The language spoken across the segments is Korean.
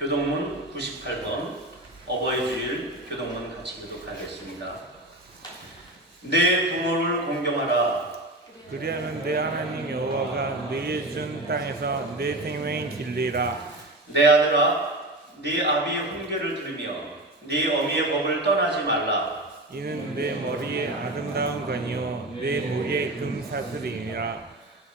교동문 98번 어버이 주일 교동문 같이 교독하겠습니다. 내 부모를 공경하라. 그리하면 내 하나님 여호와가 네게 준 땅에서 내 생명이 길리라. 내 아들아, 네 아비의 훈계를 들으며 네 어미의 법을 떠나지 말라. 이는 내 머리에 아름다운 관이요 내 목에 금사슬이니라.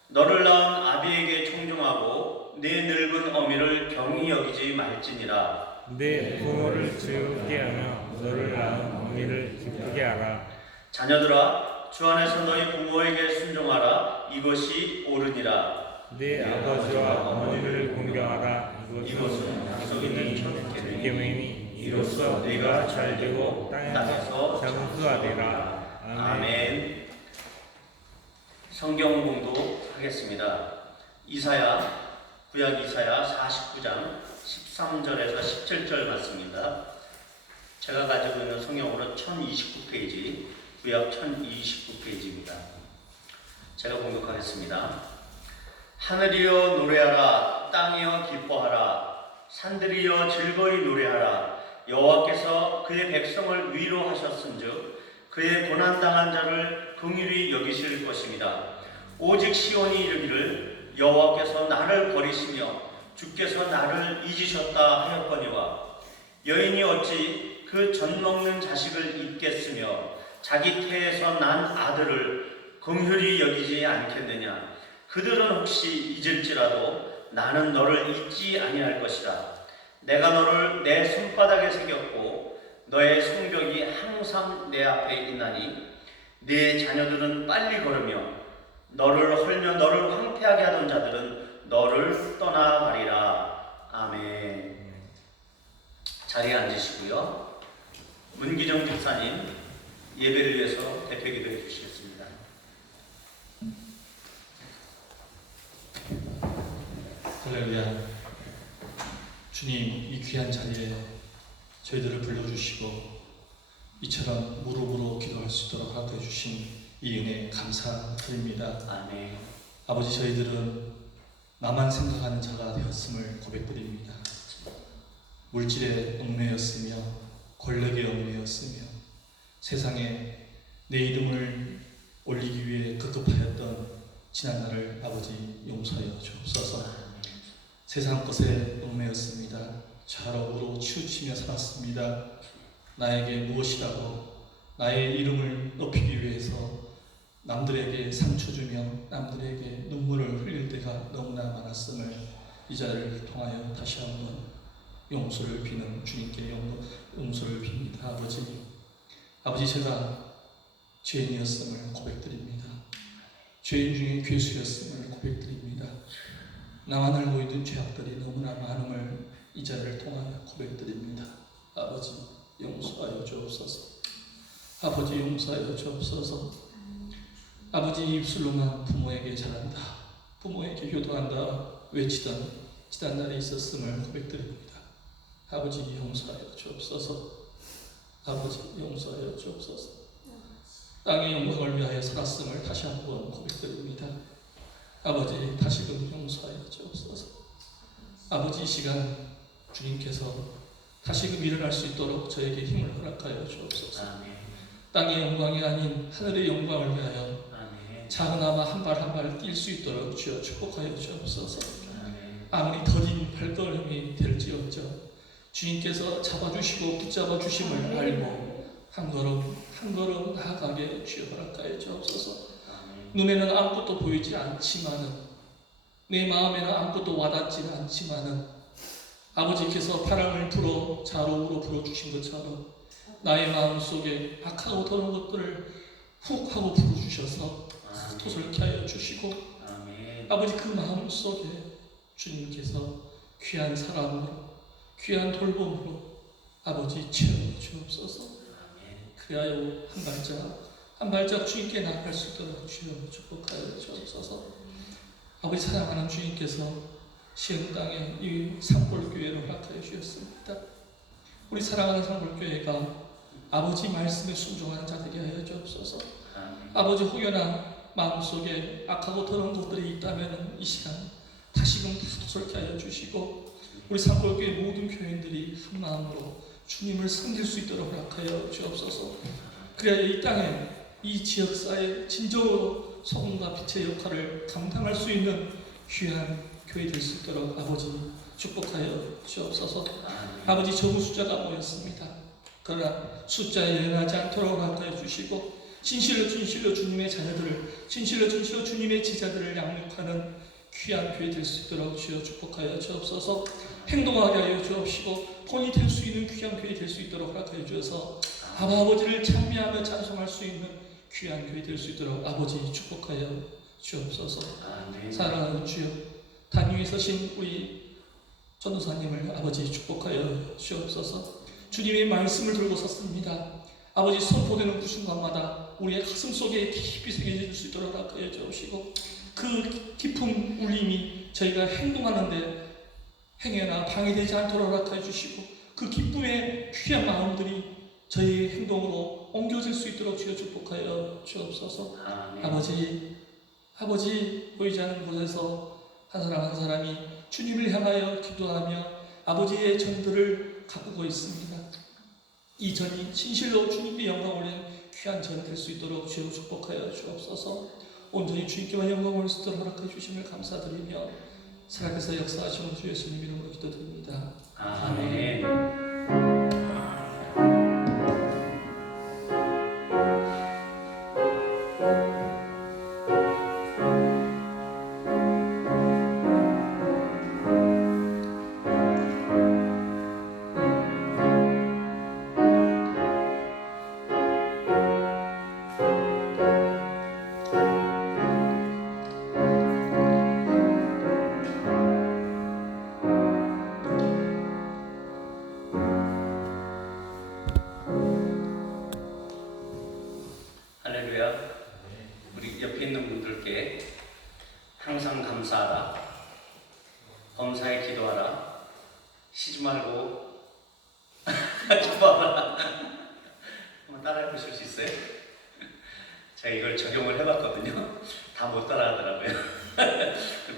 너를 낳은 아비에게 청종하고 네 늙은 어미를 경히 여기지 말지니라. 내 부모를 즐겁게 하며 너를 낳은 어미를 기쁘게 하라. 자녀들아, 주 안에서 너희 부모에게 순종하라. 이것이 옳으니라. 내 아버지와 어머니를 공경하라. 이것은 약속 있는 첫 계명이니 이로써 네가 잘되고 땅에서 장수하리라. 아멘. 성경 공독하겠습니다. 구약 이사야 49장 13절에서 17절 말씀입니다. 제가 가지고 있는 성경으로 1029페이지, 구약 1029페이지입니다. 제가 공독하겠습니다. 하늘이여 노래하라. 땅이여 기뻐하라. 산들이여 즐거이 노래하라. 여호와께서 그의 백성을 위로하셨은즉 그의 고난당한 자를 긍휼히 여기실 것입니다. 오직 시온이 이르기를 여호와께서 나를 버리시며 주께서 나를 잊으셨다 하였거니와 여인이 어찌 그 젖먹는 자식을 잊겠으며 자기 태에서 난 아들을 긍휼히 여기지 않겠느냐. 그들은 혹시 잊을지라도 나는 너를 잊지 아니할 것이라. 내가 너를 내 손바닥에 새겼고 너의 성벽이 항상 내 앞에 있나니 네 자녀들은 빨리 걸으며 너를 헐며 너를 황폐하게 하던 자들은 너를 떠나가리라. 아멘. 자리에 앉으시고요. 문기정 집사님 예배를 위해서 대표 기도해 주시겠습니다. 할렐루야. 주님, 이 귀한 자리에 저희들을 불러주시고 이처럼 무릎으로 기도할 수 있도록 허락해 주신 이 은혜 감사드립니다. 아멘. 아버지, 저희들은 나만 생각하는 자가 되었음을 고백드립니다. 물질에 얽매였으며 권력에 얽매였으며 세상에 내 이름을 올리기 위해 급급하였던 지난날을 아버지 용서하여 주옵소서. 세상 것에 얽매였습니다. 좌로우로 치우치며 살았습니다. 나에게 무엇이라고 나의 이름을 높이기 위해서 남들에게 상처 주며 남들에게 눈물을 흘릴 때가 너무나 많았음을 이 자리를 통하여 다시 한번 용서를 비는 주님께 용서를 빕니다. 아버지, 제가 죄인이었음을 고백드립니다. 죄인 중에 괴수였음을 고백드립니다. 나만 알고 있는 죄악들이 너무나 많음을 이 자리를 통하여 고백드립니다. 아버지, 용서하여 주옵소서. 아버지, 용서하여 주옵소서. 아버지, 입술로만 부모에게 잘한다, 부모에게 효도한다 외치던 지난날에 있었음을 고백드립니다. 아버지, 용서하여 주옵소서. 아버지, 용서하여 주옵소서. 땅의 영광을 위하여 살았음을 다시 한번 고백드립니다. 아버지, 다시금 용서하여 주옵소서. 아버지, 이 시간 주님께서 다시금 일어날 수 있도록 저에게 힘을 허락하여 주옵소서. 아멘. 땅의 영광이 아닌 하늘의 영광을 위하여 아멘. 작은아마 한 발 한 발 뛸 수 있도록 주여 축복하여 주옵소서. 아멘. 아무리 더딘 발걸음이 될지언정 주님께서 잡아주시고 붙잡아 주심을 알고 한 걸음 한 걸음 나아가게 주여 허락하여 주옵소서. 눈에는 아무것도 보이지 않지만은 내 마음에는 아무것도 와닿지 않지만은 아버지께서 바람을 불어 자로우로 불어주신 것처럼 나의 마음속에 악하고 더러운 것들을 훅 하고 불어주셔서 토설케 하여 주시고 아버지, 그 마음속에 주님께서 귀한 사랑으로 귀한 돌봄으로 아버지 채워 주옵소서. 그리하여 한 발짝 주님께 나아갈 수 있도록 주여 축복하여 주옵소서. 아버지, 사랑하는 주님께서 시흥 땅에 이 산골교회를 허락하여 주셨습니다. 우리 사랑하는 산골교회가 아버지 말씀에 순종하는 자들이 하여 주옵소서. 아버지, 혹여나 마음속에 악하고 더러운 것들이 있다면 이 시간 다시금 토설케 하여 주시고 우리 산골교회 모든 교인들이 한 마음으로 주님을 섬길 수 있도록 허락하여 주옵소서. 그래야 이 땅에 이 지역사회 진정으로 소금과 빛의 역할을 감당할 수 있는 귀한 교회 될 수 있도록 아버지 축복하여 주옵소서. 아버지 적은 숫자가 모였습니다. 그러나 숫자에 연하지 않도록 허락하여 주시고 진실로 주님의 자녀들을 진실로 주님의 제자들을 양육하는 귀한 교회 될 수 있도록 주여 축복하여 주옵소서. 행동하게 하여 주옵시고 본이 될 수 있는 귀한 교회 될 수 있도록 허락하여 주셔서 아버지를 찬미하며 찬송할 수 있는 귀한 교회 될 수 있도록 아버지 축복하여 주옵소서. 사랑하는 주여, 단 위에 서신 우리 전도사님을 아버지 축복하여 주옵소서. 주님의 말씀을 들고 섰습니다. 아버지 선포되는 그 순간마다 우리의 가슴 속에 깊이 새겨질 수 있도록 허락하여 주옵시고 그 깊은 울림이 저희가 행동하는데 행해나 방해되지 않도록 허락하여 주시고 그 기쁨의 귀한 마음들이 저희의 행동으로 옮겨질 수 있도록 주여 축복하여 주옵소서. 아버지 보이지 않는 곳에서 한 사람 한 사람이 주님을 향하여 기도하며 아버지의 전들을 가꾸고 있습니다. 이 전이 진실로 주님께 영광 올리는 귀한 전이 될 수 있도록 주여 축복하여 주옵소서. 온전히 주님께만 영광 올릴 수 있도록 허락해 주심을 감사드리며 살아계서 역사하시는 주 예수님 이름으로 기도드립니다. 아멘. 할렐루야. 우리 옆에 있는 분들께 항상 감사하라, 범사에 기도하라, 쉬지 말고 기도하라. 한번 따라해 보실 수 있어요? 제가 이걸 적용을 해봤거든요. 다 못 따라하더라고요.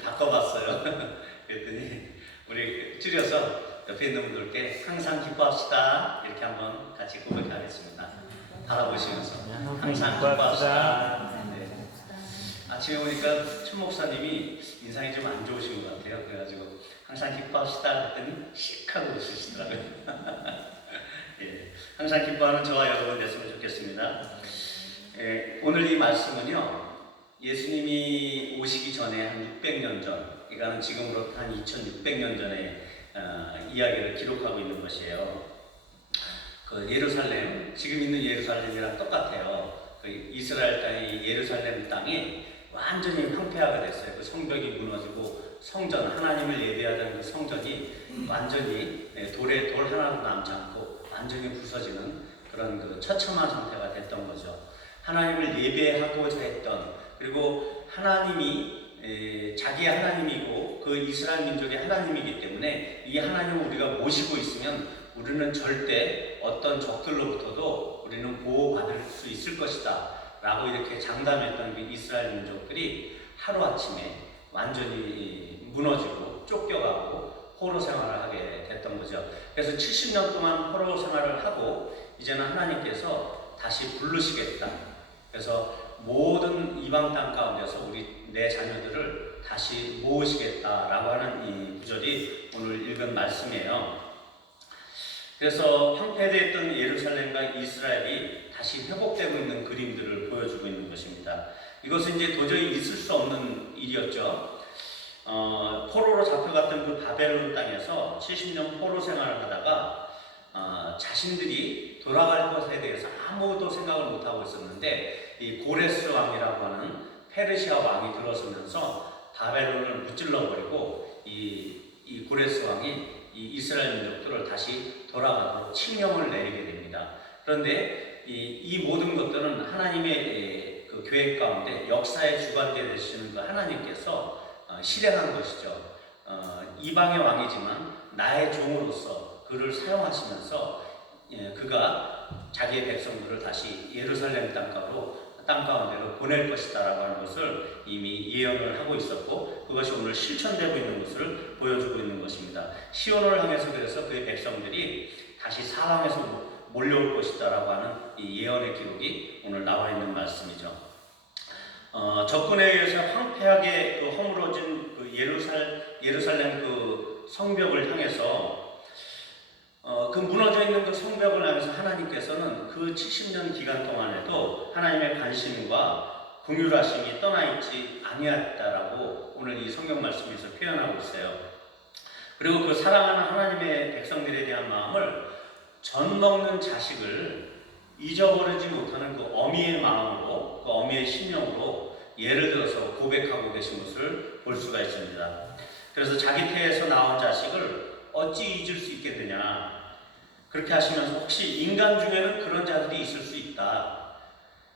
바꿔봤어요. 그랬더니 우리 줄여서 옆에 있는 분들께 항상 기뻐합시다 이렇게 한번 같이 고백하겠습니다. 바라보시면서 항상 기뻐합시다. 네. 아침에 보니까 천 목사님이 인상이 좀 안 좋으신 것 같아요. 그래가지고 항상 기뻐합시다 했더니 씩 하고 웃으시더라고요. 예, 항상 기뻐하는 저와 여러분 됐으면 좋겠습니다. 예, 오늘 이 말씀은요, 예수님이 오시기 전에 한 600년 전, 그러니까 지금으로부터 한 2600년 전에 이야기를 기록하고 있는 것이에요. 그 예루살렘, 지금 있는 예루살렘이랑 똑같아요. 그 이스라엘 땅이 예루살렘 땅이 완전히 황폐하게 됐어요. 그 성벽이 무너지고 성전, 하나님을 예배하던 그 성전이 완전히 돌 하나도 남지 않고 완전히 부서지는 그런 그 처참한 상태가 됐던 거죠. 하나님을 예배하고자 했던, 그리고 하나님이 자기의 하나님이고 그 이스라엘 민족의 하나님이기 때문에 이 하나님을 우리가 모시고 있으면 우리는 절대 어떤 적들로부터도 우리는 보호받을 수 있을 것이다 라고 이렇게 장담했던 그 이스라엘 민족들이 하루아침에 완전히 무너지고 쫓겨가고 포로 생활을 하게 됐던 거죠. 그래서 70년 동안 포로 생활을 하고 이제는 하나님께서 다시 부르시겠다. 그래서 모든 이방 땅 가운데서 내 자녀들을 다시 모으시겠다라고 하는 이 구절이 오늘 읽은 말씀이에요. 그래서 황폐되었던 예루살렘과 이스라엘이 다시 회복되고 있는 그림들을 보여주고 있는 것입니다. 이것은 이제 도저히 있을 수 없는 일이었죠. 포로로 잡혀갔던 그 바벨론 땅에서 70년 포로 생활을 하다가 자신들이 돌아갈 것에 대해서 아무도 생각을 못하고 있었는데 이 고레스 왕이라고 하는 페르시아 왕이 들어서면서 바벨론을 무찔러버리고 이 고레스 왕이 이 이스라엘 민족들을 다시 돌아가도록 칙령을 내리게 됩니다. 그런데 이 모든 것들은 하나님의 그 계획 가운데 역사의 주관자 되시는 그 하나님께서 실행한 것이죠. 이방의 왕이지만 나의 종으로서 그를 사용하시면서 그가 자기의 백성들을 다시 예루살렘 땅가로 땅 가운데로 보낼 것이다라고 하는 것을 이미 예언을 하고 있었고, 그것이 오늘 실천되고 있는 것을 보여주고 있는 것입니다. 시온을 향해서 그래서 그의 백성들이 다시 사방에서 몰려올 것이다라고 하는 이 예언의 기록이 오늘 나와 있는 말씀이죠. 적군에 의해서 황폐하게 그 허물어진 그 예루살렘 그 성벽을 향해서 그 무너져 있는 그 성벽을 향해서 하나님께서는 그 70년 기간 동안에도 하나님의 관심과 긍휼하심이 떠나 있지 아니었다라고 오늘 이 성경 말씀에서 표현하고 있어요. 그리고 그 사랑하는 하나님의 백성들에 대한 마음을 젖 먹는 자식을 잊어버리지 못하는 그 어미의 마음으로, 그 어미의 심령으로 예를 들어서 고백하고 계신 것을 볼 수가 있습니다. 그래서 자기 태에서 나온 자식을 어찌 잊을 수 있겠느냐, 그렇게 하시면서 혹시 인간 중에는 그런 자들이 있을 수 있다.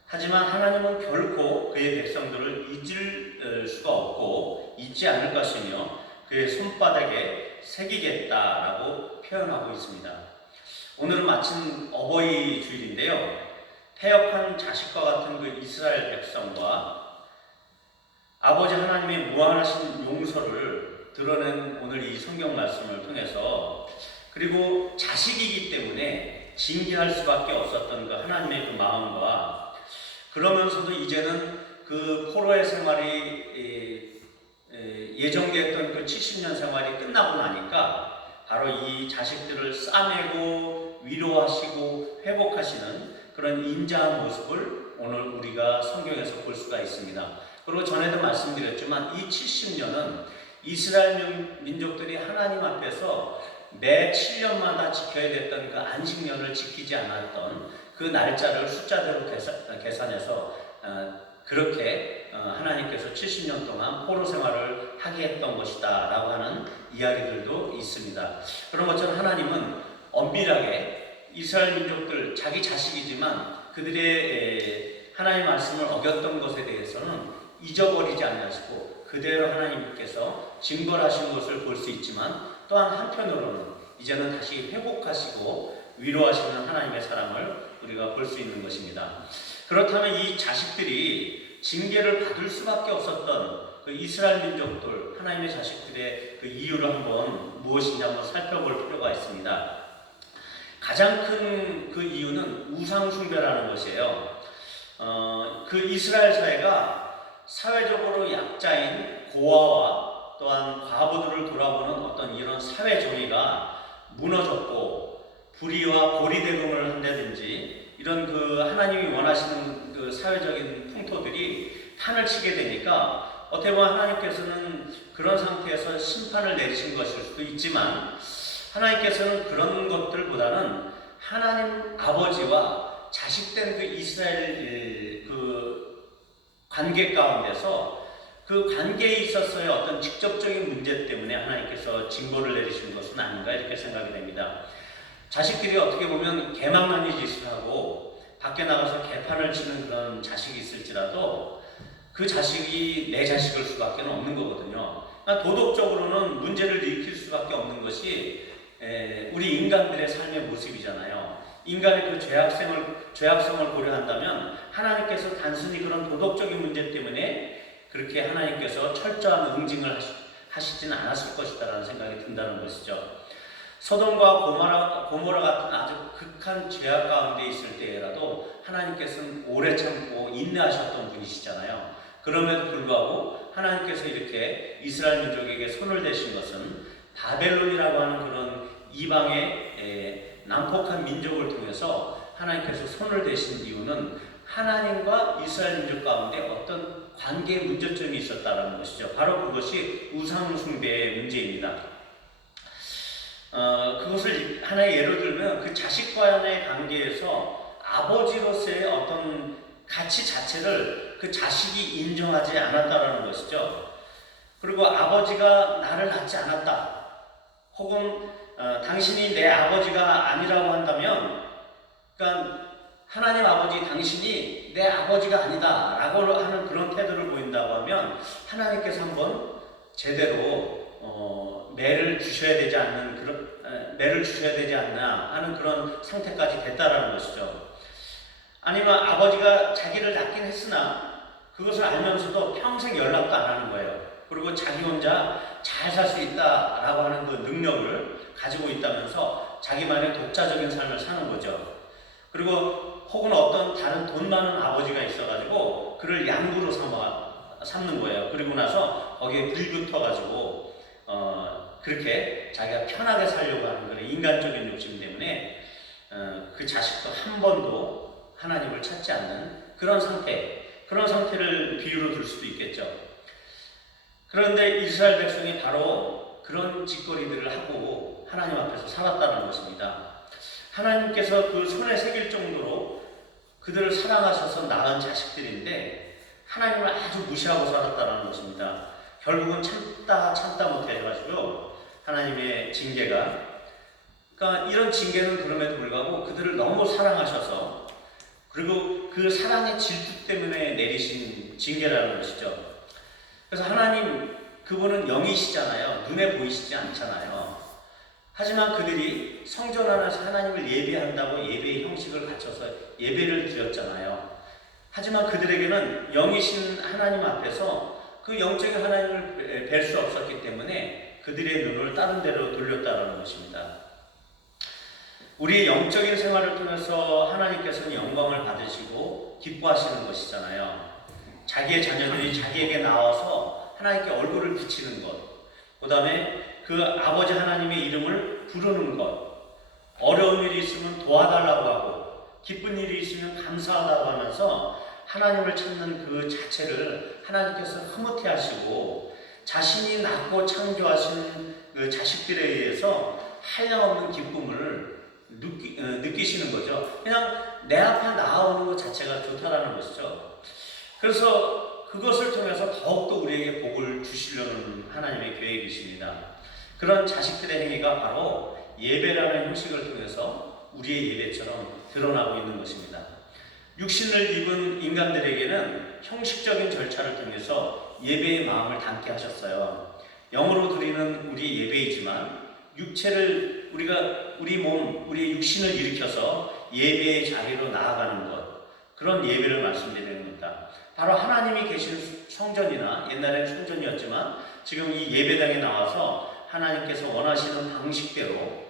하지만 하나님은 결코 그의 백성들을 잊을 수가 없고 잊지 않을 것이며 그의 손바닥에 새기겠다라고 표현하고 있습니다. 오늘은 마침 어버이 주일인데요. 패역한 자식과 같은 그 이스라엘 백성과 아버지 하나님의 무한하신 용서를 드러낸 오늘 이 성경 말씀을 통해서, 그리고 자식이기 때문에 징계할 수밖에 없었던 그 하나님의 그 마음과, 그러면서도 이제는 그 포로의 생활이 예정됐던 그 70년 생활이 끝나고 나니까 바로 이 자식들을 싸매고 위로하시고 회복하시는 그런 인자한 모습을 오늘 우리가 성경에서 볼 수가 있습니다. 그리고 전에도 말씀드렸지만 이 70년은 이스라엘 민족들이 하나님 앞에서 매 7년마다 지켜야 됐던 그 안식년을 지키지 않았던 그 날짜를 숫자대로 계산해서 그렇게 하나님께서 70년 동안 포로 생활을 하게 했던 것이다 라고 하는 이야기들도 있습니다. 그런 것처럼 하나님은 엄밀하게 이스라엘 민족들, 자기 자식이지만 그들의 하나님의 말씀을 어겼던 것에 대해서는 잊어버리지 아니하시고 그대로 하나님께서 징벌하신 것을 볼 수 있지만, 또한 한편으로는 이제는 다시 회복하시고 위로하시는 하나님의 사랑을 우리가 볼 수 있는 것입니다. 그렇다면 이 자식들이 징계를 받을 수밖에 없었던 그 이스라엘 민족들, 하나님의 자식들의 그 이유를 한번 무엇인지 한번 살펴볼 필요가 있습니다. 가장 큰 그 이유는 우상숭배라는 것이에요. 그 이스라엘 사회가 사회적으로 약자인 고아와 또한 과부들을 돌아보는 어떤 이런 사회 정의가 무너졌고, 불의와 고리대금을 한다든지 이런 그 하나님이 원하시는 그 사회적인 풍토들이 판을 치게 되니까 어떻게 보면 하나님께서는 그런 상태에서 심판을 내리신 것일 수도 있지만, 하나님께서는 그런 것들보다는 하나님 아버지와 자식된 그 이스라엘 그 관계 가운데서 그 관계에 있어서의 어떤 직접적인 문제 때문에 하나님께서 징벌을 내리신 것은 아닌가 이렇게 생각이 됩니다. 자식들이 어떻게 보면 개망나니 짓을 하고 밖에 나가서 개판을 치는 그런 자식이 있을지라도 그 자식이 내 자식일 수밖에 없는 거거든요. 그러니까 도덕적으로는 문제를 일으킬 수밖에 없는 것이 우리 인간들의 삶의 모습이잖아요. 인간의 그 죄악성을 고려한다면 하나님께서 단순히 그런 도덕적인 문제 때문에 그렇게 하나님께서 철저한 응징을 하시지는 않았을 것이다라는 생각이 든다는 것이죠. 소돔과 고모라 같은 아주 극한 죄악 가운데 있을 때라도 하나님께서는 오래 참고 인내하셨던 분이시잖아요. 그럼에도 불구하고 하나님께서 이렇게 이스라엘 민족에게 손을 대신 것은 바벨론이라고 하는 그런 이방의 난폭한 민족을 통해서 하나님께서 손을 대신 이유는 하나님과 이스라엘 민족 가운데 어떤 관계의 문제점이 있었다는 것이죠. 바로 그것이 우상숭배의 문제입니다. 그것을 하나의 예로 들면 그 자식과의 관계에서 아버지로서의 어떤 가치 자체를 그 자식이 인정하지 않았다라는 것이죠. 그리고 아버지가 나를 낳지 않았다, 혹은 당신이 내 아버지가 아니라고 한다면, 그러니까 하나님 아버지 당신이 내 아버지가 아니다 라고 하는 그런 태도를 보인다고 하면 하나님께서 한번 제대로 매를 주셔야 되지 않나 하는 그런 상태까지 됐다라는 것이죠. 아니면 아버지가 자기를 낳긴 했으나 그것을 알면서도 평생 연락도 안 하는 거예요. 그리고 자기 혼자 잘 살 수 있다라고 하는 그 능력을 가지고 있다면서 자기만의 독자적인 삶을 사는 거죠. 그리고 혹은 어떤 다른 돈 많은 아버지가 있어가지고 그를 양구로 삼는 거예요. 그리고 나서 거기에 불 붙어가지고 그렇게 자기가 편하게 살려고 하는 그런 인간적인 욕심 때문에 그 자식도 한 번도 하나님을 찾지 않는 그런 상태를 비유로 들 수도 있겠죠. 그런데 이스라엘 백성이 바로 그런 짓거리들을 하고 하나님 앞에서 살았다는 것입니다. 하나님께서 그 손에 새길 정도로 그들을 사랑하셔서 낳은 자식들인데 하나님을 아주 무시하고 살았다는 것입니다. 결국은 참다 못해가지고 하나님의 징계가, 그러니까 이런 징계는 그럼에도 불구하고 그들을 너무 사랑하셔서, 그리고 그 사랑의 질투 때문에 내리신 징계라는 것이죠. 그래서 하나님, 그분은 영이시잖아요. 눈에 보이시지 않잖아요. 하지만 그들이 성전 안에서 하나님을 예배한다고 예배의 형식을 갖춰서 예배를 드렸잖아요. 하지만 그들에게는 영이신 하나님 앞에서 그 영적인 하나님을 뵐 수 없었기 때문에 그들의 눈을 다른 데로 돌렸다는 것입니다. 우리의 영적인 생활을 통해서 하나님께서는 영광을 받으시고 기뻐하시는 것이잖아요. 자기의 자녀들이 자기에게 나와서 하나님께 얼굴을 비치는 것, 그 다음에 그 아버지 하나님의 이름을 부르는 것, 어려운 일이 있으면 도와달라고 하고 기쁜 일이 있으면 감사하다고 하면서 하나님을 찾는 그 자체를 하나님께서 흐뭇해 하시고 자신이 낳고 창조하신 그 자식들에 의해서 한량없는 기쁨을 느끼시는 거죠. 그냥 내 앞에 나오는 것 자체가 좋다라는 것이죠. 그래서 그것을 통해서 더욱더 우리에게 복을 주시려는 하나님의 계획이십니다. 그런 자식들의 행위가 바로 예배라는 형식을 통해서 우리의 예배처럼 드러나고 있는 것입니다. 육신을 입은 인간들에게는 형식적인 절차를 통해서 예배의 마음을 담게 하셨어요. 영으로 드리는 우리 예배이지만 육체를 우리의 육신을 일으켜서 예배의 자리로 나아가는 것, 그런 예배를 말씀드리는 겁니다. 바로 하나님이 계신 성전이나, 옛날에는 성전이었지만 지금 이 예배당에 나와서 하나님께서 원하시는 방식대로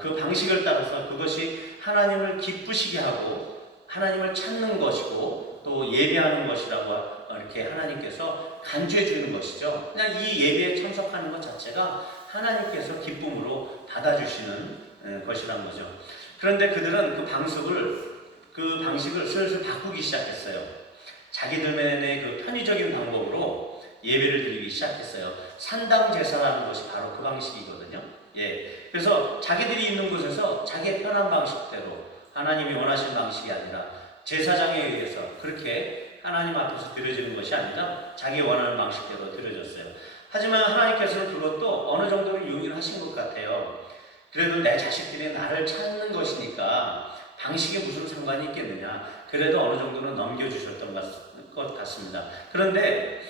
그 방식을 따라서 그것이 하나님을 기쁘시게 하고 하나님을 찾는 것이고 또 예배하는 것이라고 이렇게 하나님께서 간주해 주는 것이죠. 그냥 이 예배에 참석하는 것 자체가 하나님께서 기쁨으로 받아주시는 것이란 거죠. 그런데 그들은 그 방식을 슬슬 바꾸기 시작했어요. 자기들만의 그 편의적인 방법으로 예배를 드리기 시작했어요. 산당 제사라는 것이 바로 그 방식이거든요. 그래서 자기들이 있는 곳에서 자기의 편한 방식대로, 하나님이 원하신 방식이 아니라 제사장에 의해서 그렇게 하나님 앞에서 드려지는 것이 아니라 자기 원하는 방식대로 드려졌어요. 하지만 하나님께서는 그것도 어느 정도는 용인하신 것 같아요. 그래도 내 자식들이 나를 찾는 것이니까 방식에 무슨 상관이 있겠느냐. 그래도 어느 정도는 넘겨주셨던 것 같습니다. 그런데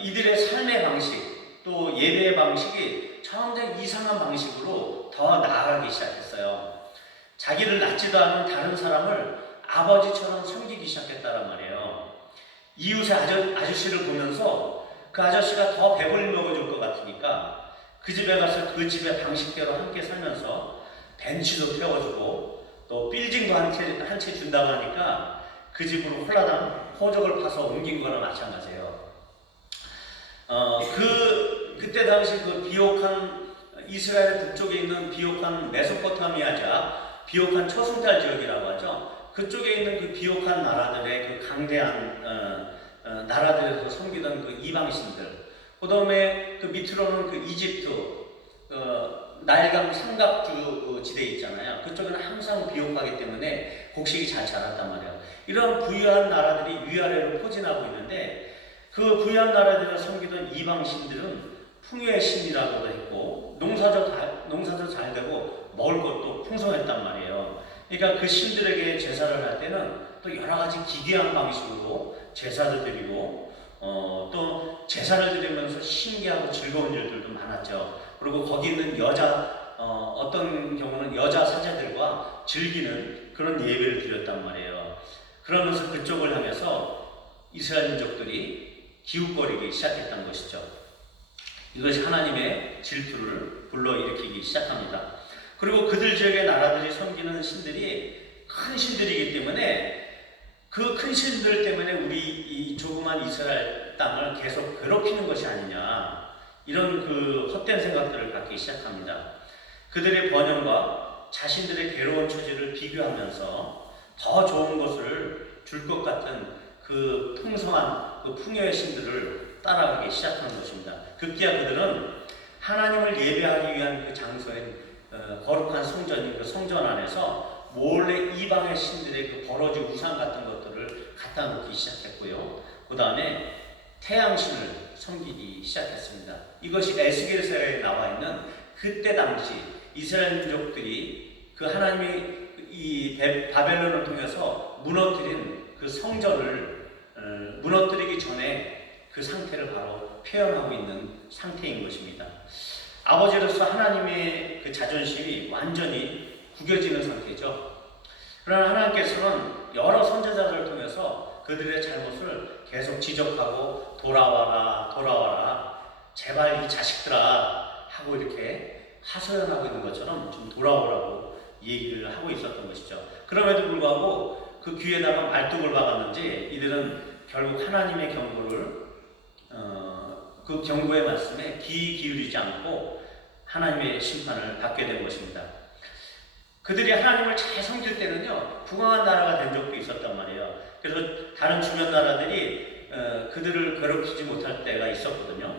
이들의 삶의 방식, 또 예배의 방식이 점점 이상한 방식으로 더 나아가기 시작했어요. 자기를 낳지도 않은 다른 사람을 아버지처럼 섬기기 시작했다란 말이에요. 이웃의 아저씨를 보면서 그 아저씨가 더 배불리 먹어줄 것 같으니까 그 집에 가서 그 집의 방식대로 함께 살면서 벤치도 태워주고 또 빌딩도 한 채 준다고 하니까 그 집으로 홀라당 호적을 파서 옮긴 거나 마찬가지예요. 그때 당시 그 비옥한 이스라엘 북쪽에 있는 비옥한 메소포타미아자, 비옥한 초승달 지역이라고 하죠. 그쪽에 있는 그 비옥한 나라들의 그 강대한 나라들에서 섬기던 그 이방신들, 그 다음에 그 밑으로는 그 이집트, 나일강 삼각주 지대 있잖아요. 그쪽은 항상 비옥하기 때문에 곡식이 잘 자랐단 말이에요. 이런 부유한 나라들이 위아래로 포진하고 있는데 그 부유한 나라들을 섬기던 이방신들은 풍요의 신이라고도 했고 농사도 잘 되고 먹을 것도 풍성했단 말이에요. 그러니까 그 신들에게 제사를 할 때는 또 여러 가지 기괴한 방식으로 제사를 드리고 또 제사를 드리면서 신기하고 즐거운 일들도 많았죠. 그리고 거기 있는 어떤 경우는 여자 사제들과 즐기는 그런 예배를 드렸단 말이에요. 그러면서 그쪽을 향해서 이스라엘 민족들이 기웃거리기 시작했던 것이죠. 이것이 하나님의 질투를 불러일으키기 시작합니다. 그리고 그들 지역의 나라들이 섬기는 신들이 큰 신들이기 때문에 그 큰 신들 때문에 우리 이 조그만 이스라엘 땅을 계속 괴롭히는 것이 아니냐, 이런 그 헛된 생각들을 갖기 시작합니다. 그들의 번영과 자신들의 괴로운 처지를 비교하면서 더 좋은 것을 줄 것 같은 그 풍성한 그 풍요의 신들을 따라가기 시작하는 것입니다. 급기야 그들은 하나님을 예배하기 위한 그 장소인 거룩한 성전인 그 성전 안에서 몰래 이방의 신들의 그 버러지 우상 같은 것들을 갖다 놓기 시작했고요. 그 다음에 태양신을 섬기기 시작했습니다. 이것이 에스겔서에 나와 있는 그때 당시 이스라엘 민족들이 그 하나님이 이 바벨론을 통해서 무너뜨린 그 성전을 무너뜨리기 전에 그 상태를 바로 표현하고 있는 상태인 것입니다. 아버지로서 하나님의 그 자존심이 완전히 구겨지는 상태죠. 그러나 하나님께서는 여러 선지자들을 통해서 그들의 잘못을 계속 지적하고 돌아와라 제발 이 자식들아 하고 이렇게 하소연하고 있는 것처럼 좀 돌아오라고 얘기를 하고 있었던 것이죠. 그럼에도 불구하고 그 귀에다가 말뚝을 박았는지 이들은 결국 하나님의 경고를 그 경고의 말씀에 귀 기울이지 않고 하나님의 심판을 받게 된 것입니다. 그들이 하나님을 잘 섬길 때는요, 부강한 나라가 된 적도 있었단 말이에요. 그래서 다른 주변 나라들이 그들을 괴롭히지 못할 때가 있었거든요.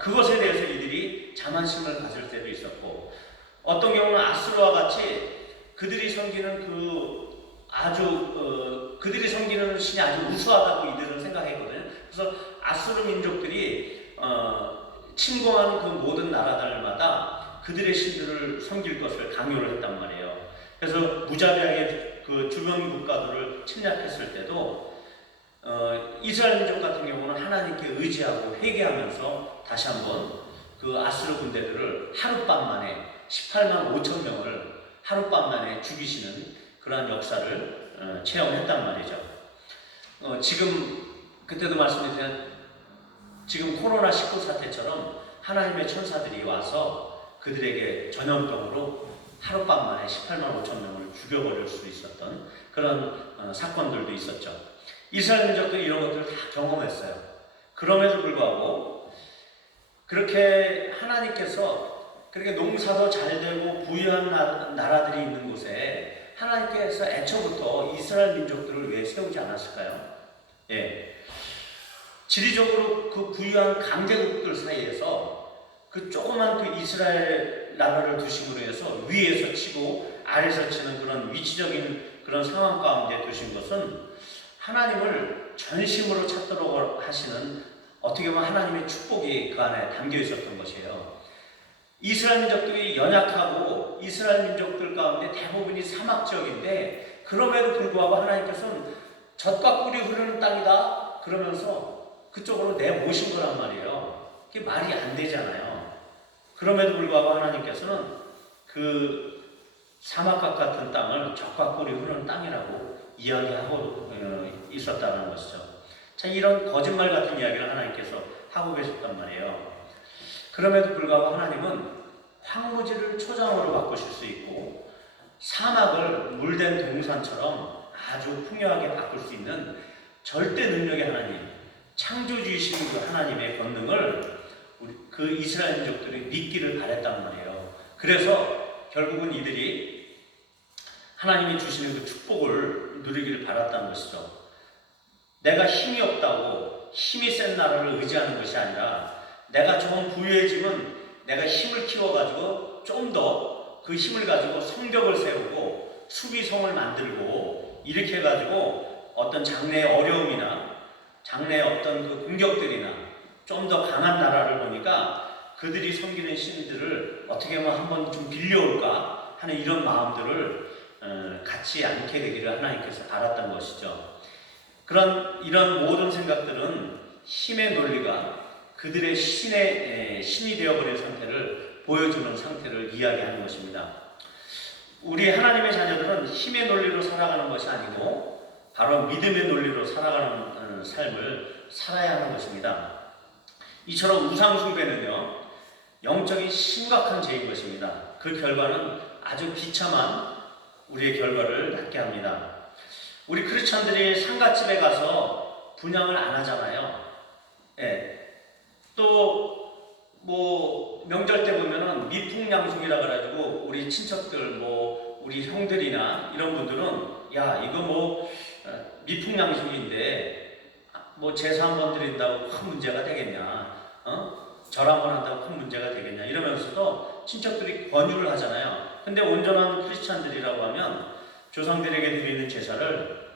그것에 대해서 이들이 자만심을 가질 때도 있었고, 어떤 경우는 아수르와 같이 그들이 섬기는 그들이 섬기는 신이 아주 우수하다고 이들은 생각했거든요. 그래서 아수르 민족들이 침공한 그 모든 나라들마다 그들의 신들을 섬길 것을 강요를 했단 말이에요. 그래서 무자비하게 그 주변 국가들을 침략했을 때도 이스라엘 민족 같은 경우는 하나님께 의지하고 회개하면서 다시 한번 그 아수르 군대들을 하룻밤 만에 18만 5천 명을 하룻밤 만에 죽이시는 그러한 역사를 체험했단 말이죠. 지금 그때도 말씀드린 지금 코로나19 사태처럼 하나님의 천사들이 와서 그들에게 전염병으로 하룻밤 만에 18만 5천 명을 죽여버릴 수 있었던 그런 사건들도 있었죠. 이스라엘 민족들이 이런 것들을 다 경험했어요. 그럼에도 불구하고 그렇게 하나님께서 그렇게 농사도 잘 되고 부유한 나라들이 있는 곳에 하나님께서 애초부터 이스라엘 민족들을 왜 세우지 않았을까요? 예. 지리적으로 그 부유한 강대국들 사이에서 그 조그만 그 이스라엘 나라를 두심으로 해서 위에서 치고 아래에서 치는 그런 위치적인 그런 상황 가운데 두신 것은 하나님을 전심으로 찾도록 하시는, 어떻게 보면 하나님의 축복이 그 안에 담겨 있었던 것이에요. 이스라엘 민족들이 연약하고 이스라엘 민족들 가운데 대부분이 사막 지역인데 그럼에도 불구하고 하나님께서는 젖과 꿀이 흐르는 땅이다 그러면서 그쪽으로 내모신 거란 말이에요. 그게 말이 안 되잖아요. 그럼에도 불구하고 하나님께서는 그 사막과 같은 땅을 젖과 꿀이 흐르는 땅이라고 이야기하고 있었다는 것이죠. 참 이런 거짓말 같은 이야기를 하나님께서 하고 계셨단 말이에요. 그럼에도 불구하고 하나님은 황무지를 초장으로 바꾸실 수 있고 사막을 물된 동산처럼 아주 풍요하게 바꿀 수 있는 절대 능력의 하나님, 창조주이신 그 하나님의 권능을 그 이스라엘 민족들이 믿기를 바랬단 말이에요. 그래서 결국은 이들이 하나님이 주시는 그 축복을 누리기를 바랐다는 것이죠. 내가 힘이 없다고 힘이 센 나라를 의지하는 것이 아니라 내가 좀 부유해지면 내가 힘을 키워가지고 좀 더 그 힘을 가지고 성벽을 세우고 수비성을 만들고 이렇게 해가지고 어떤 장래의 어려움이나 장래의 어떤 그 공격들이나 좀 더 강한 나라를 보니까 그들이 섬기는 신들을 어떻게 하면 한번 좀 빌려올까 하는 이런 마음들을 갖지 않게 되기를 하나님께서 바랐던 것이죠. 이런 모든 생각들은 힘의 논리가 그들의 신이 되어버린 상태를 보여주는 상태를 이야기하는 것입니다. 우리 하나님의 자녀들은 힘의 논리로 살아가는 것이 아니고 바로 믿음의 논리로 살아가는 삶을 살아야 하는 것입니다. 이처럼 우상 숭배는요, 영적인 심각한 죄인 것입니다. 그 결과는 아주 비참한 우리의 결과를 낳게 합니다. 우리 크리스찬들이 상갓집에 가서 분향을 안 하잖아요. 예. 또 뭐 명절 때 보면은 미풍양속이라 그래가지고 우리 친척들 뭐 우리 형들이나 이런 분들은 야 이거 뭐 미풍양속인데 뭐 제사 한 번 드린다고 큰 문제가 되겠냐, 절 한 번 한다고 큰 문제가 되겠냐 이러면서도 친척들이 권유를 하잖아요. 근데 온전한 크리스찬들이라고 하면 조상들에게 드리는 제사를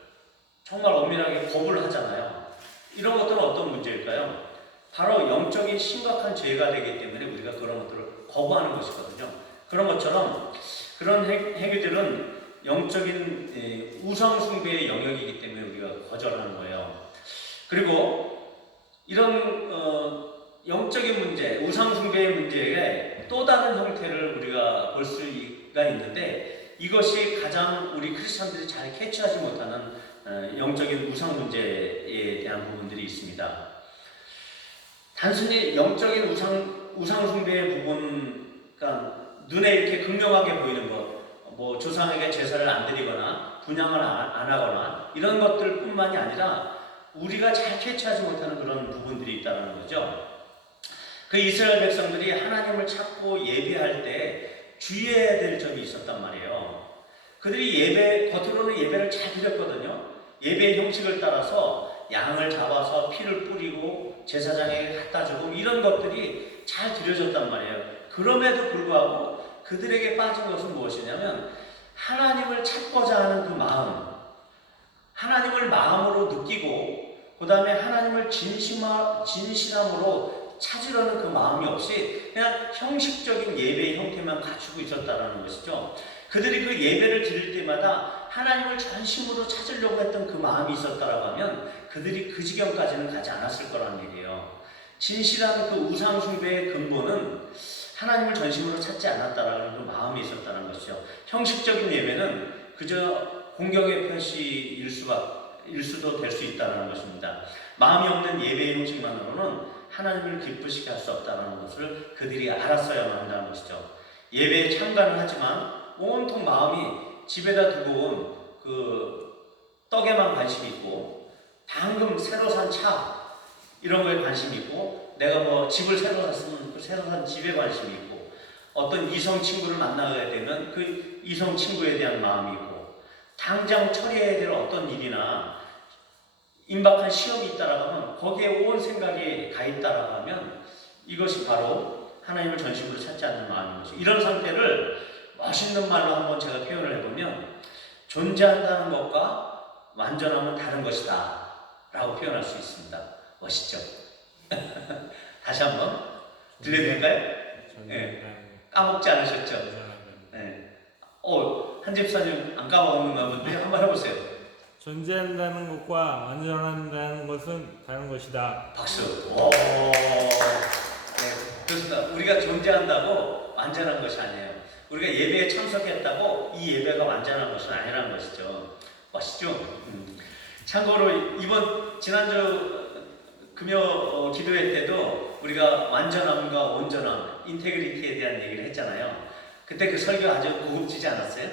정말 엄밀하게 거부를 하잖아요. 이런 것들은 어떤 문제일까요? 바로 영적인 심각한 죄가 되기 때문에 우리가 그런 것들을 거부하는 것이거든요. 그런 것처럼 그런 행위들은 영적인 우상 숭배의 영역이기 때문에 우리가 거절하는 거예요. 그리고 이런 영적인 문제, 우상 숭배의 문제에 또 다른 형태를 우리가 볼 수가 있는데 이것이 가장 우리 크리스천들이 잘 캐치하지 못하는 영적인 우상 문제에 대한 부분들이 있습니다. 단순히 영적인 우상 숭배의 부분, 그러니까 눈에 이렇게 극명하게 보이는 것, 뭐 조상에게 제사를 안 드리거나 분향을 안 하거나 이런 것들뿐만이 아니라 우리가 잘 캐치하지 못하는 그런 부분들이 있다는 거죠. 그 이스라엘 백성들이 하나님을 찾고 예배할 때 주의해야 될 점이 있었단 말이에요. 그들이 겉으로는 예배를 잘 드렸거든요. 예배의 형식을 따라서 양을 잡아서 피를 뿌리고 제사장에게 갖다 주고 이런 것들이 잘 드려졌단 말이에요. 그럼에도 불구하고 그들에게 빠진 것은 무엇이냐면 하나님을 찾고자 하는 그 마음, 하나님을 마음으로 느끼고 그 다음에 하나님을 진실함으로 찾으려는 그 마음이 없이 그냥 형식적인 예배의 형태만 갖추고 있었다는 것이죠. 그들이 그 예배를 드릴 때마다 하나님을 전심으로 찾으려고 했던 그 마음이 있었다라고 하면 그들이 그 지경까지는 가지 않았을 거라는 얘기예요. 진실한 그 우상 숭배의 근본은 하나님을 전심으로 찾지 않았다라는 그 마음이 있었다는 것이죠. 형식적인 예배는 그저 공경의 표시일 수도 될 수 있다는 것입니다. 마음이 없는 예배의 형식만으로는 하나님을 기쁘시게 할 수 없다는 것을 그들이 알았어야만 한다는 것이죠. 예배에 참가는 하지만 온통 마음이 집에다 두고 온 그 떡에만 관심이 있고 방금 새로 산 차 이런 거에 관심이 있고 내가 뭐 집을 새로 샀으면 그 새로 산 집에 관심이 있고 어떤 이성 친구를 만나게 되면 그 이성 친구에 대한 마음이 있고 당장 처리해야 될 어떤 일이나 임박한 시험이 있다라고 하면 거기에 온 생각이 가 있다라고 하면 이것이 바로 하나님을 전심으로 찾지 않는 마음인 것이죠. 이런 상태를 멋있는 말로 한번 제가 표현을 해보면 존재한다는 것과 완전함은 다른 것이다 라고 표현할 수 있습니다. 멋있죠? 다시 한번 들려드릴까요? 네. 까먹지 않으셨죠? 네. 한 집사님 안 까먹었는가 본데 한번 해보세요. 존재한다는 것과 완전한다는 것은 다른 것이다. 박수. 오. 네, 그렇습니다. 우리가 존재한다고 완전한 것이 아니에요. 우리가 예배에 참석했다고 이 예배가 완전한 것은 아니라는 것이죠. 멋있죠? 참고로 지난주 금요 기도회 때도 우리가 완전함과 온전함, 인테그리티에 대한 얘기를 했잖아요. 그때 그 설교 아주 고급지지 않았어요?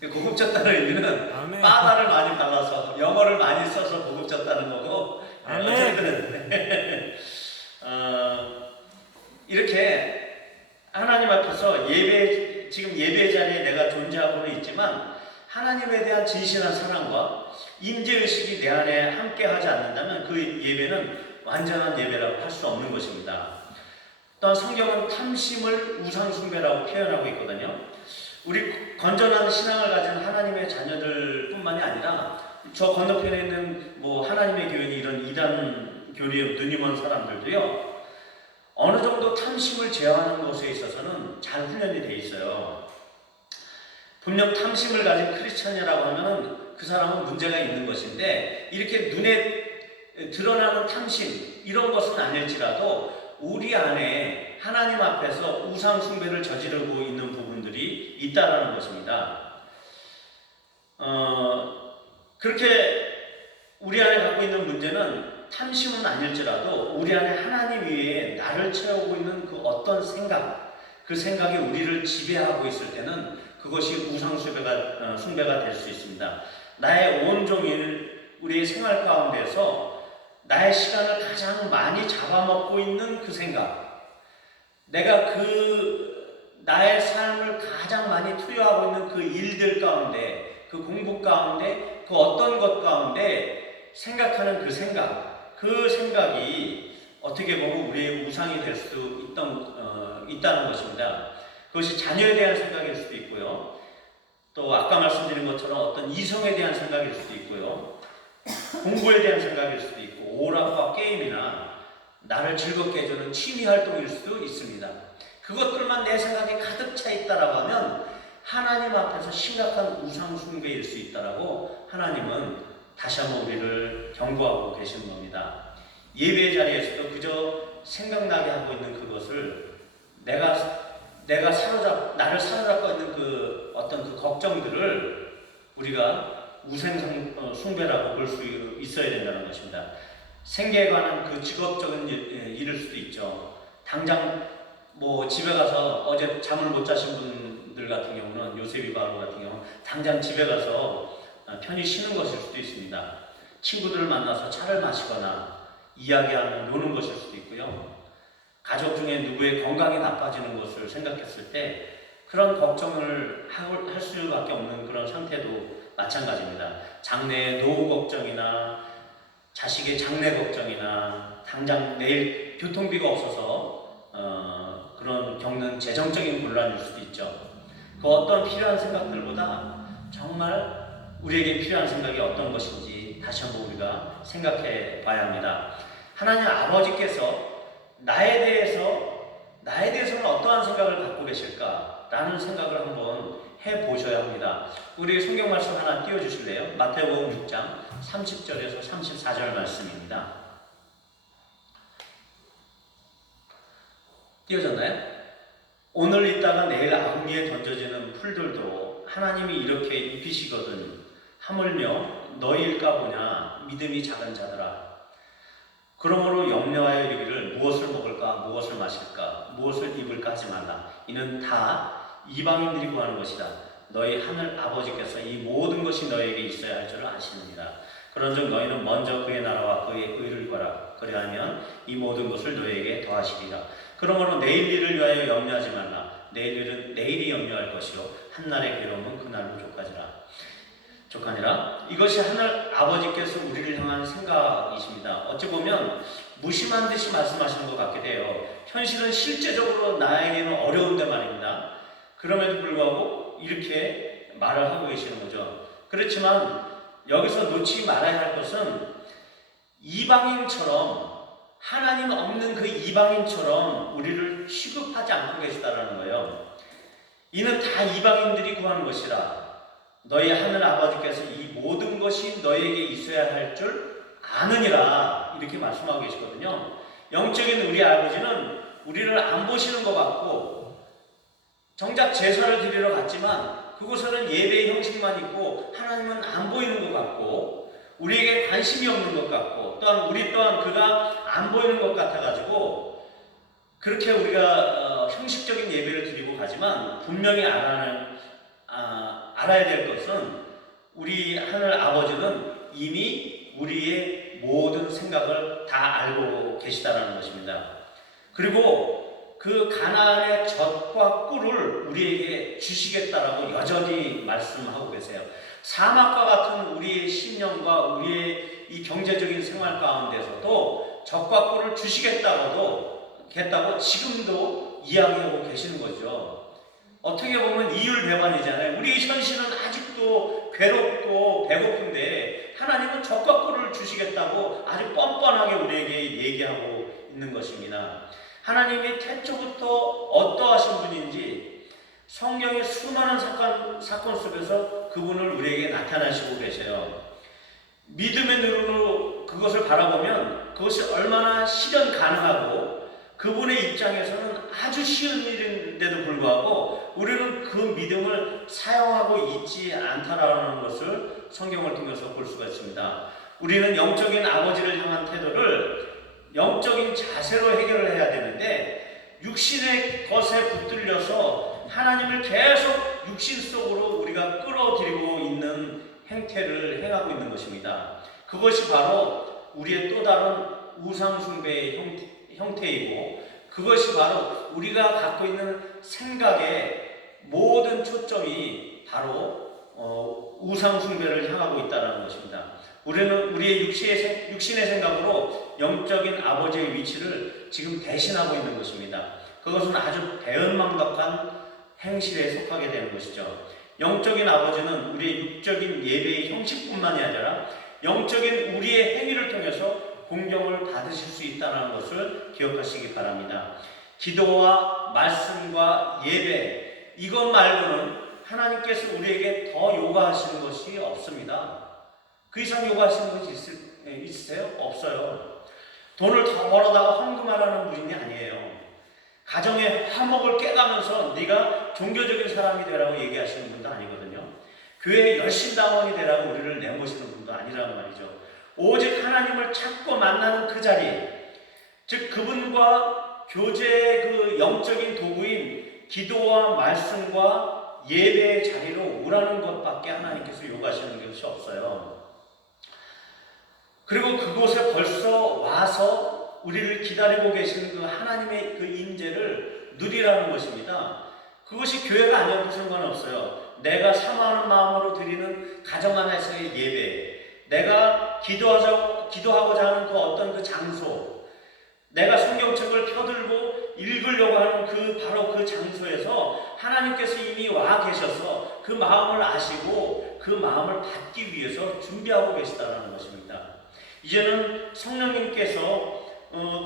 고급졌다는 의미는 바다를 많이 발라서 영어를 많이 써서 고급졌다는 거고 이렇게 하나님 앞에서 지금 예배 자리에 내가 존재하고는 있지만 하나님에 대한 진실한 사랑과 임재의식이 내 안에 함께하지 않는다면 그 예배는 완전한 예배라고 할 수 없는 것입니다. 또한 성경은 탐심을 우상숭배라고 표현하고 있거든요. 우리 건전한 신앙을 가진 하나님의 자녀들 뿐만이 아니라 저 건너편에 있는 뭐 하나님의 교회니 이런 이단 교리에 눈이 먼 사람들도요 어느 정도 탐심을 제어하는 것에 있어서는 잘 훈련이 돼 있어요. 분명 탐심을 가진 크리스찬이라고 하면 그 사람은 문제가 있는 것인데 이렇게 눈에 드러나는 탐심 이런 것은 아닐지라도 우리 안에 하나님 앞에서 우상 숭배를 저지르고 있는 부분들이 있다라는 것입니다. 그렇게 우리 안에 갖고 있는 문제는 탐심은 아닐지라도 우리 안에 하나님 위에 나를 채우고 있는 그 어떤 생각, 그 생각이 우리를 지배하고 있을 때는 그것이 우상숭배가 될 수 있습니다. 나의 온종일 우리의 생활 가운데서 나의 시간을 가장 많이 잡아먹고 있는 그 생각, 내가 나의 삶을 가장 많이 투여하고 있는 그 일들 가운데, 그 공부 가운데, 그 어떤 것 가운데 생각하는 그 생각이 어떻게 보면 우리의 우상이 될 수도 있다는 것입니다. 그것이 자녀에 대한 생각일 수도 있고요. 또 아까 말씀드린 것처럼 어떤 이성에 대한 생각일 수도 있고요. 공부에 대한 생각일 수도 있고, 오락과 게임이나 나를 즐겁게 해주는 취미 활동일 수도 있습니다. 그것들만 내 생각에 가득 차 있다라고 하면 하나님 앞에서 심각한 우상 숭배일 수 있다라고 하나님은 다시 한번 우리를 경고하고 계시는 겁니다. 예배 자리에서도 그저 생각나게 하고 있는 그것을 나를 사로잡고 있는 그 어떤 그 걱정들을 우리가 우상 숭배라고 볼 수 있어야 된다는 것입니다. 생계에 관한 그 직업적인 일일 수도 있죠. 당장 집에 가서 어제 잠을 못 자신 분들 같은 경우는, 요셉이 바로 같은 경우 당장 집에 가서 편히 쉬는 것일 수도 있습니다. 친구들을 만나서 차를 마시거나 이야기하며 노는 것일 수도 있고요. 가족 중에 누구의 건강이 나빠지는 것을 생각했을 때 그런 걱정을 할 수밖에 없는 그런 상태도 마찬가지입니다. 장래의 노후 걱정이나 자식의 장래 걱정이나 당장 내일 교통비가 없어서 그런 겪는 재정적인 곤란일 수도 있죠. 그 어떤 필요한 생각들보다 정말 우리에게 필요한 생각이 어떤 것인지 다시 한번 우리가 생각해 봐야 합니다. 하나님 아버지께서 나에 대해서는 어떠한 생각을 갖고 계실까라는 생각을 한번 해보셔야 합니다. 우리 성경 말씀 하나 띄워주실래요? 마태복음 6장 30절에서 34절 말씀입니다. 띄워졌나요? 오늘 있다가 내일 아궁이에 던져지는 풀들도 하나님이 이렇게 입히시거든 하물며 너희일까 보냐 믿음이 작은 자들아. 그러므로 염려하여 이르기를 무엇을 먹을까 무엇을 마실까 무엇을 입을까 하지 말라. 이는 다 이방인들이 구하는 것이다. 너희 하늘 아버지께서 이 모든 것이 너희에게 있어야 할 줄 아시느니라. 그런즉 너희는 먼저 그의 나라와 그의 의를 구하라. 그리하면 이 모든 것을 너희에게 더하시리라. 그러므로 내일 일을 위하여 염려하지 말라. 내일 일은 내일이 염려할 것이요 한날의 괴로움은 그날로 족하니라. 이것이 하늘 아버지께서 우리를 향한 생각이십니다. 어찌 보면 무심한 듯이 말씀하시는 것 같게 돼요. 현실은 실제적으로 나에게는 어려운데 말입니다. 그럼에도 불구하고 이렇게 말을 하고 계시는 거죠. 그렇지만 여기서 놓치지 말아야 할 것은 이방인처럼, 하나님 없는 그 이방인처럼 우리를 취급하지 않고 계시다라는 거예요. 이는 다 이방인들이 구하는 것이라. 너희 하늘 아버지께서 이 모든 것이 너희에게 있어야 할 줄 아느니라. 이렇게 말씀하고 계시거든요. 영적인 우리 아버지는 우리를 안 보시는 것 같고, 정작 제사를 드리러 갔지만 그곳에는 예배의 형식만 있고 하나님은 안 보이는 것 같고, 우리에게 관심이 없는 것 같고, 또한 우리 또한 그가 안 보이는 것 같아가지고 그렇게 우리가 형식적인 예배를 드리고 가지만 분명히 알아야 될 것은 우리 하늘 아버지는 이미 우리의 모든 생각을 다 알고 계시다는 것입니다. 그리고 그 가나안의 젖과 꿀을 우리에게 주시겠다라고 여전히 말씀하고 계세요. 사막과 같은 우리의 신령과 우리의 이 경제적인 생활 가운데서도 젖과 꿀을 주시겠다고 지금도 이야기하고 계시는 거죠. 어떻게 보면 이율배반이잖아요. 우리 현실은 아직도 괴롭고 배고픈데 하나님은 젖과 꿀을 주시겠다고 아주 뻔뻔하게 우리에게 얘기하고 있는 것입니다. 하나님이 태초부터 어떠하신 분인지 성경의 수많은 사건 속에서 그분을 우리에게 나타나시고 계세요. 믿음의 눈으로 그것을 바라보면 그것이 얼마나 실현 가능하고 그분의 입장에서는 아주 쉬운 일인데도 불구하고 우리는 그 믿음을 사용하고 있지 않다라는 것을 성경을 통해서 볼 수가 있습니다. 우리는 영적인 아버지를 향한 태도를 영적인 자세로 해결을 해야 되는데 육신의 것에 붙들려서 하나님을 계속 육신 속으로 우리가 끌어들이고 있는 행태를 행하고 있는 것입니다. 그것이 바로 우리의 또 다른 우상숭배의 형태이고 그것이 바로 우리가 갖고 있는 생각의 모든 초점이 바로 우상숭배를 향하고 있다는 것입니다. 우리는 우리의 육신의 생각으로 영적인 아버지의 위치를 지금 대신하고 있는 것입니다. 그것은 아주 배은망덕한 행실에 속하게 되는 것이죠. 영적인 아버지는 우리의 육적인 예배의 형식뿐만이 아니라 영적인 우리의 행위를 통해서 공경을 받으실 수 있다는 것을 기억하시기 바랍니다. 기도와 말씀과 예배 이것 말고는 하나님께서 우리에게 더 요구하시는 것이 없습니다. 그 이상 요구하시는 것이 있으세요? 없어요. 돈을 더 벌어다가 헌금하라는 분이 아니에요. 가정의 화목을 깨가면서 네가 종교적인 사람이 되라고 얘기하시는 분도 아니거든요. 교회의 열심당원이 되라고 우리를 내모시는 분도 아니라는 말이죠. 오직 하나님을 찾고 만나는 그 자리, 즉 그분과 교제의 그 영적인 도구인 기도와 말씀과 예배의 자리로 오라는 것밖에 하나님께서 요구하시는 것이 없어요. 그리고 그곳에 벌써 와서 우리를 기다리고 계시는 그 하나님의 그 임재를 누리라는 것입니다. 그것이 교회가 아니어도 상관없어요. 내가 사모하는 마음으로 드리는 가정 안에서의 예배, 내가 기도하고자 하는 그 어떤 그 장소, 내가 성경책을 펴들고 읽으려고 하는 바로 그 장소에서 하나님께서 이미 와 계셔서 그 마음을 아시고 그 마음을 받기 위해서 준비하고 계시다는 것입니다. 이제는 성령님께서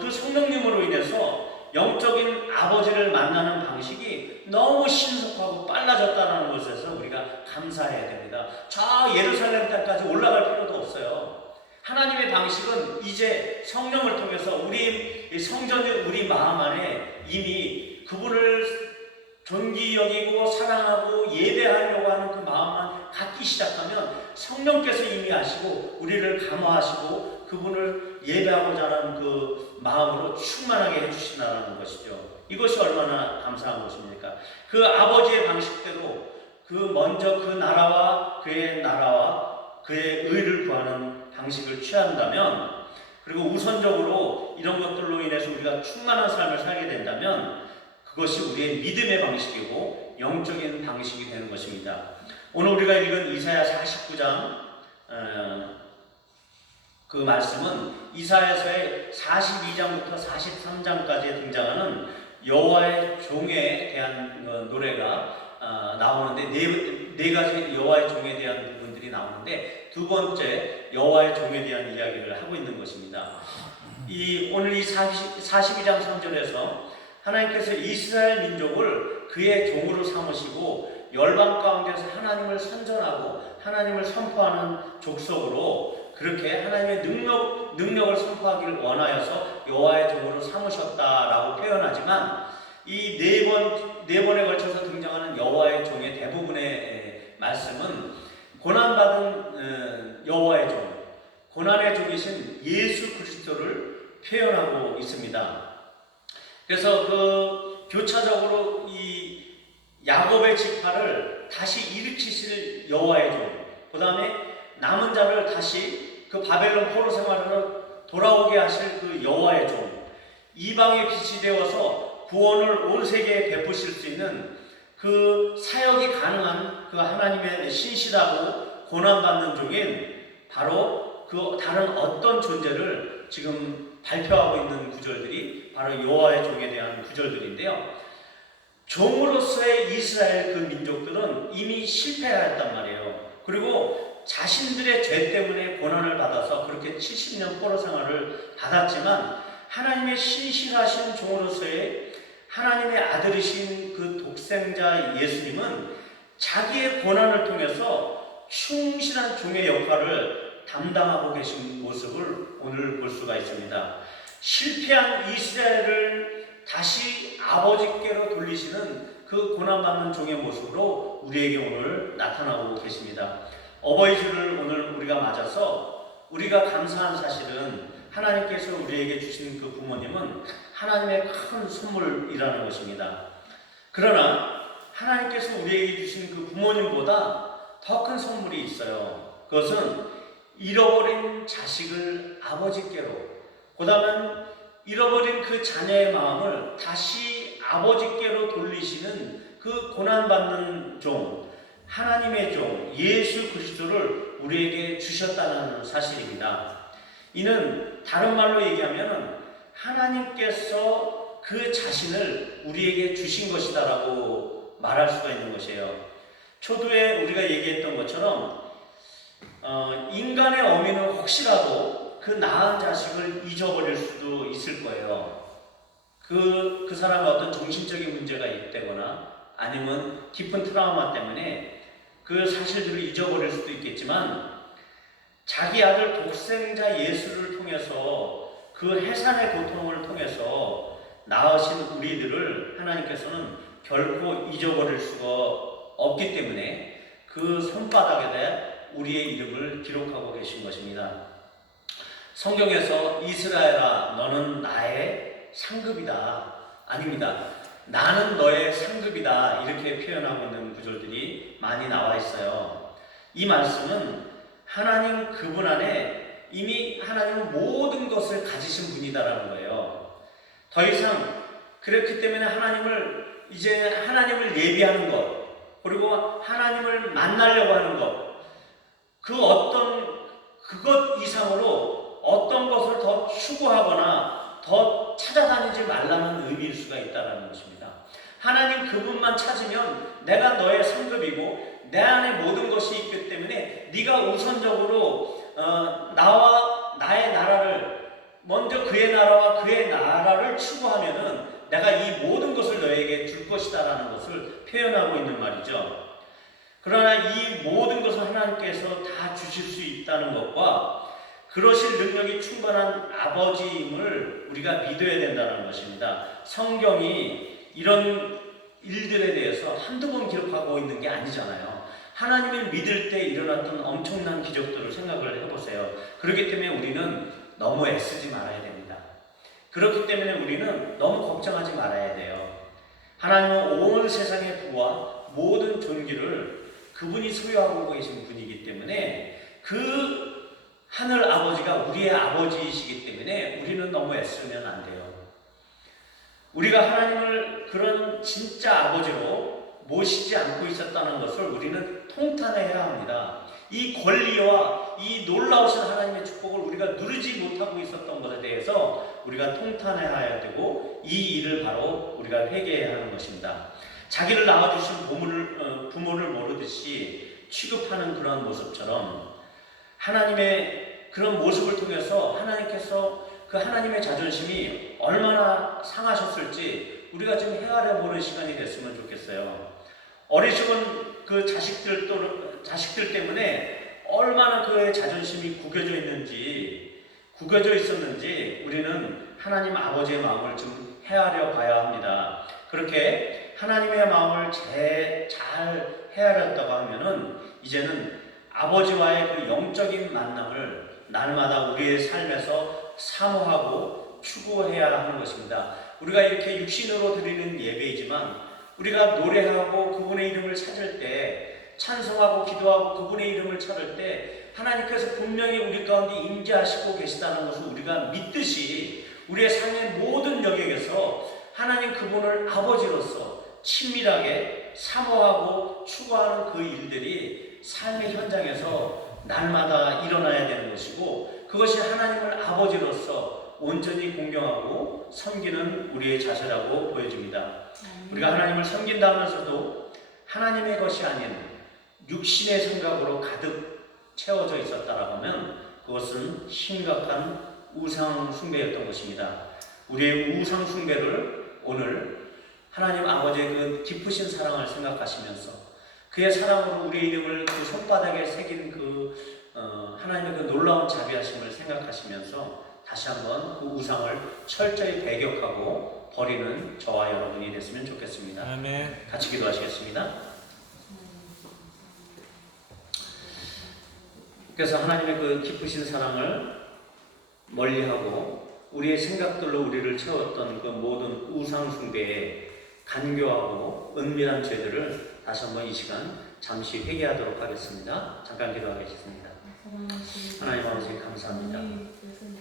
그 성령님으로 인해서 영적인 아버지를 만나는 방식이 너무 신속하고 빨라졌다는 것에서 우리가 감사해야 됩니다. 저 예루살렘 땅까지 올라갈 필요도 없어요. 하나님의 방식은 이제 성령을 통해서 우리 성전의 우리 마음 안에 이미 그분을 존귀 여기고 사랑하고 예배하려고 하는 그 마음만 갖기 시작하면 성령께서 이미 아시고 우리를 감화하시고 그분을 예배하고자 하는 그 마음으로 충만하게 해주신다는 것이죠. 이것이 얼마나 감사한 것입니까? 그 아버지의 방식대로 먼저 그 나라와 그의 의를 구하는 방식을 취한다면, 그리고 우선적으로 이런 것들로 인해서 우리가 충만한 삶을 살게 된다면 그것이 우리의 믿음의 방식이고 영적인 방식이 되는 것입니다. 오늘 우리가 읽은 이사야 49장 그 말씀은 이사야서의 42장부터 43장까지 등장하는 여호와의 종에 대한 노래가 나오는데 네 가지 여호와의 종에 대한 부분들이 나오는데 두 번째 여호와의 종에 대한 이야기를 하고 있는 것입니다. 오늘 이 42장 3절에서 하나님께서 이스라엘 민족을 그의 종으로 삼으시고 열방 가운데서 하나님을 선전하고 하나님을 선포하는 족속으로 그렇게 하나님의 능력을 선포하기를 원하여서 여호와의 종으로 삼으셨다라고 표현하지만 이 네 번에 걸쳐서 등장하는 여호와의 종의 대부분의 말씀은 고난받은 여호와의 종, 고난의 종이신 예수 그리스도를 표현하고 있습니다. 그래서 그 교차적으로 이 야곱의 지파를 다시 일으키실 여호와의 종, 그 다음에 남은 자를 다시 그 바벨론 포로 생활으로 돌아오게 하실 그 여호와의 종, 이방의 빛이 되어서 구원을 온 세계에 베푸실 수 있는 그 사역이 가능한 그 하나님의 신실하고 고난받는 종인 바로 그 다른 어떤 존재를 지금 발표하고 있는 구절들이 바로 여호와의 종에 대한 구절들인데요. 종으로서의 이스라엘 그 민족들은 이미 실패하였단 말이에요. 그리고 자신들의 죄 때문에 고난을 받아서 그렇게 70년 포로 생활을 받았지만 하나님의 신실하신 종으로서의 하나님의 아들이신 그 독생자 예수님은 자기의 고난을 통해서 충실한 종의 역할을 담당하고 계신 모습을 오늘 볼 수가 있습니다. 실패한 이스라엘을 다시 아버지께로 돌리시는 그 고난받는 종의 모습으로 우리에게 오늘 나타나고 계십니다. 어버이 주를 오늘 우리가 맞아서 우리가 감사한 사실은 하나님께서 우리에게 주신 그 부모님은 하나님의 큰 선물이라는 것입니다. 그러나 하나님께서 우리에게 주신 그 부모님보다 더 큰 선물이 있어요. 그것은 잃어버린 자식을 아버지께로, 그 다음은 잃어버린 그 자녀의 마음을 다시 아버지께로 돌리시는 그 고난받는 종, 하나님의 종 예수 그리스도를 우리에게 주셨다는 사실입니다. 이는 다른 말로 얘기하면 하나님께서 그 자신을 우리에게 주신 것이다라고 말할 수가 있는 것이에요. 초두에 우리가 얘기했던 것처럼 인간의 어미는 혹시라도 그 낳은 자식을 잊어버릴 수도 있을 거예요. 그 사람의 어떤 정신적인 문제가 있다거나 아니면 깊은 트라우마 때문에 그 사실들을 잊어버릴 수도 있겠지만, 자기 아들 독생자 예수를 통해서 그 해산의 고통을 통해서 낳으신 우리들을 하나님께서는 결코 잊어버릴 수가 없기 때문에 그 손바닥에 우리의 이름을 기록하고 계신 것입니다. 성경에서 이스라엘아 너는 나의 상급이다, 아닙니다. 나는 너의 상급이다, 이렇게 표현하고 있는 구절들이 많이 나와 있어요. 이 말씀은 하나님 그분 안에 이미 하나님은 모든 것을 가지신 분이다라는 거예요. 더 이상 그렇기 때문에 하나님을 예비하는 것, 그리고 하나님을 만나려고 하는 것, 그것 이상으로 어떤 것을 더 추구하거나 더 찾아다니지 말라는 의미일 수가 있다는 것입니다. 하나님 그분만 찾으면 내가 너의 상급이고 내 안에 모든 것이 있기 때문에 네가 우선적으로 나와 나의 나라를 먼저 그의 나라와 그의 나라를 추구하면은 내가 이 모든 것을 너에게 줄 것이다라는 것을 표현하고 있는 말이죠. 그러나 이 모든 것을 하나님께서 다 주실 수 있다는 것과 그러실 능력이 충분한 아버지임을 우리가 믿어야 된다는 것입니다. 성경이 이런 일들에 대해서 한두 번 기록하고 있는 게 아니잖아요. 하나님을 믿을 때 일어났던 엄청난 기적들을 생각을 해보세요. 그렇기 때문에 우리는 너무 애쓰지 말아야 됩니다. 그렇기 때문에 우리는 너무 걱정하지 말아야 돼요. 하나님은 온 세상의 부와 모든 존귀를 그분이 소유하고 계신 분이기 때문에 그 하늘 아버지가 우리의 아버지이시기 때문에 우리는 너무 애쓰면 안 돼요. 우리가 하나님을 그런 진짜 아버지로 모시지 않고 있었다는 것을 우리는 통탄해야 합니다. 이 권리와 이 놀라우신 하나님의 축복을 우리가 누리지 못하고 있었던 것에 대해서 우리가 통탄해야 되고, 이 일을 바로 우리가 회개해야 하는 것입니다. 자기를 낳아주신 부모를 모르듯이 취급하는 그런 모습처럼 하나님의 그런 모습을 통해서 하나님께서 그 하나님의 자존심이 얼마나 상하셨을지 우리가 좀 헤아려 보는 시간이 됐으면 좋겠어요. 어리석은 그 자식들 때문에 얼마나 그의 자존심이 구겨져 있었는지 우리는 하나님 아버지의 마음을 좀 헤아려 봐야 합니다. 그렇게 하나님의 마음을 잘 헤아렸다고 하면은 이제는 아버지와의 그 영적인 만남을 날마다 우리의 삶에서 사모하고 추구해야 하는 것입니다. 우리가 이렇게 육신으로 드리는 예배이지만 우리가 노래하고 그분의 이름을 찾을 때, 찬송하고 기도하고 그분의 이름을 찾을 때 하나님께서 분명히 우리 가운데 임재하시고 계시다는 것을 우리가 믿듯이 우리의 삶의 모든 영역에서 하나님 그분을 아버지로서 친밀하게 사모하고 추구하는 그 일들이 삶의 현장에서 날마다 일어나야 되는 것이고, 그것이 하나님을 아버지로서 온전히 공경하고 섬기는 우리의 자세라고 보여집니다. 우리가 하나님을 섬긴다 하면서도 하나님의 것이 아닌 육신의 생각으로 가득 채워져 있었다라고 하면 그것은 심각한 우상 숭배였던 것입니다. 우리의 우상 숭배를 오늘 하나님 아버지의 그 깊으신 사랑을 생각하시면서 그의 사랑으로 우리의 이름을 그 손바닥에 새긴 하나님의 그 놀라운 자비하심을 생각하시면서 다시 한번 그 우상을 철저히 배격하고 버리는 저와 여러분이 됐으면 좋겠습니다. 아멘. 같이 기도하시겠습니다. 그래서 하나님의 그 기쁘신 사랑을 멀리하고 우리의 생각들로 우리를 채웠던 그 모든 우상 숭배에 간교하고 은밀한 죄들을 다시 한번 이 시간 잠시 회개하도록 하겠습니다. 잠깐 기도하겠습니다. 하나님 아버지 감사합니다.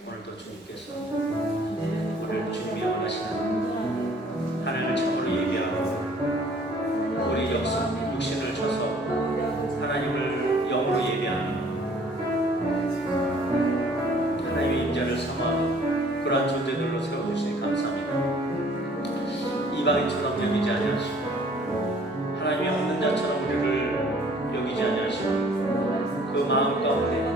오늘도 주님께서 우리를 주님이 원하시는 하나님을 참으로 예배하고 우리 육신을 쳐서 하나님을 영으로 예배하는 하나님의 임재를 삼아 그러한 존재들로 세워주시니 감사합니다. 이방인처럼 여기지 아니하시고 하나님이 없는 자처럼 우리를 여기지 아니하시고 그 마음 가운데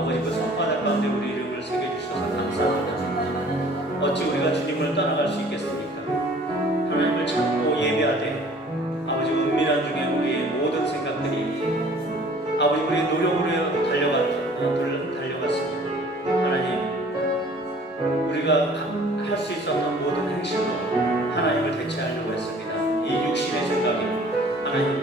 아버지 그 손바닥 가운데 우리 이름을 새겨주셔서 감사합니다. 어찌 우리가 주님을 떠나갈 수 있겠습니까? 하나님을 찾고 예배하되 아버지 은밀한 중에 우리의 모든 생각들이 아버지 우리의 노력으로 달려갔습니다. 하나님 우리가 할 수 있었던 모든 행실로 하나님을 대체하려고 했습니다. 이 육신의 생각에 하나님